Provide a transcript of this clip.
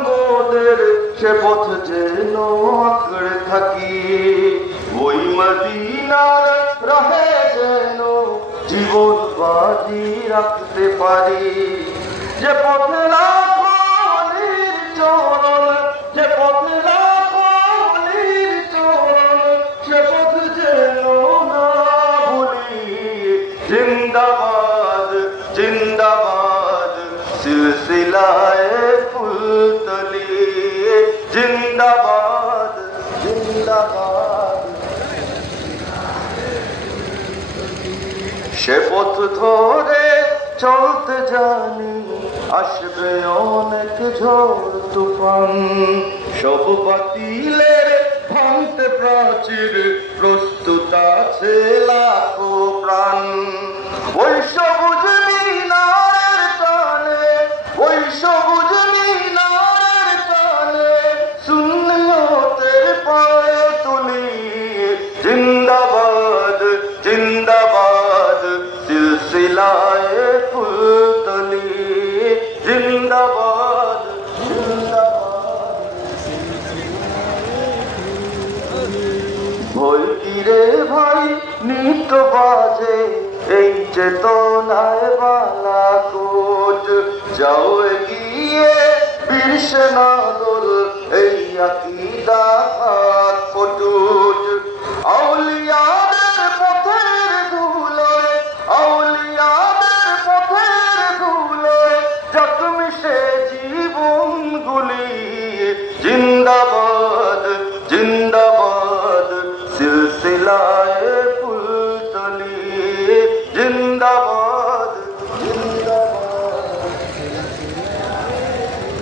মোদের সে পথ যেন আঁকড়ে থাকি ওই মদিনার রাহে যেন জীবন বাজি রাখতে পারি যে পথে লাখো অলির চরণ যে পথে লাখো অলির চরণ সে পথ যেন না ভুলি জিন্দাবাদ জিন্দাবাদ সিলসিলায়ে ফুলতলি জিন্দাবাদ জিন্দাবাদ সে পথ ধরে চলতে জানি আসবে অনেক ঝড় তুফান সব বাতিলের ভাঙতে প্রাচীর প্রস্তুত আছে লাখো প্রাণ ওই সবুজ মিনারের টানে ওই সবুজ মিনারের টানে সুন্নিয়তের পায়ে তুলি জিন্দাবাদ জিন্দাবাদ সিলসিলায়ে ফুলতলি জিন্দাবাদ জিন্দাবাদ ভৈরে ভাই নিত্য বাজে এই চেতনায় বালাকোট যাও এগিয়ে বীর সেনা দল এই আকীদা